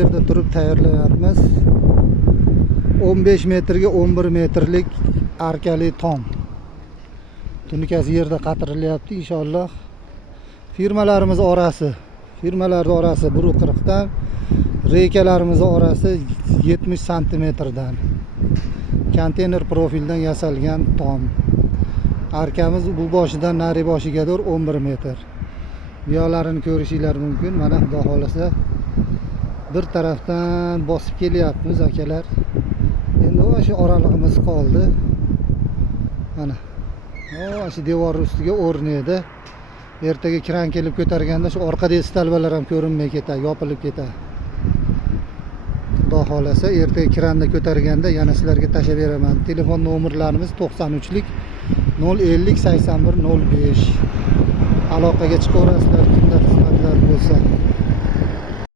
yerda turib tayyorlayapmiz. 15 metrga 11 metrlik arkali tom. Tunikasi yerda qatirilyapti inshaalloh. Firmalarimiz orasi 1.40 dan, reykalarimiz orasi 70 santimetrdan. Konteyner profildan yasalgan tom. Arkamiz bu boshidan nari boshigadir 11 metr. Bu yoqlarini ko'rishinglar mumkin. Mana xudo xolasa bir tarafdan bosib kelyapmiz akalar. Endi o'sha oralig'imiz qoldi. Mana. Shu devor ustiga o'rnaydi. Ertaga kran kelib ko'targanda shu orqadagi stalbalar ham ko'rinmay ketadi, yopilib ketadi. Xudo xolasa ertaga kranda ko'targanda yana sizlarga tashlab beraman. Telefon nomerlarimiz 93lik 050 81 05. Aloqaga chiqaverasizlar, kimda xizmatlar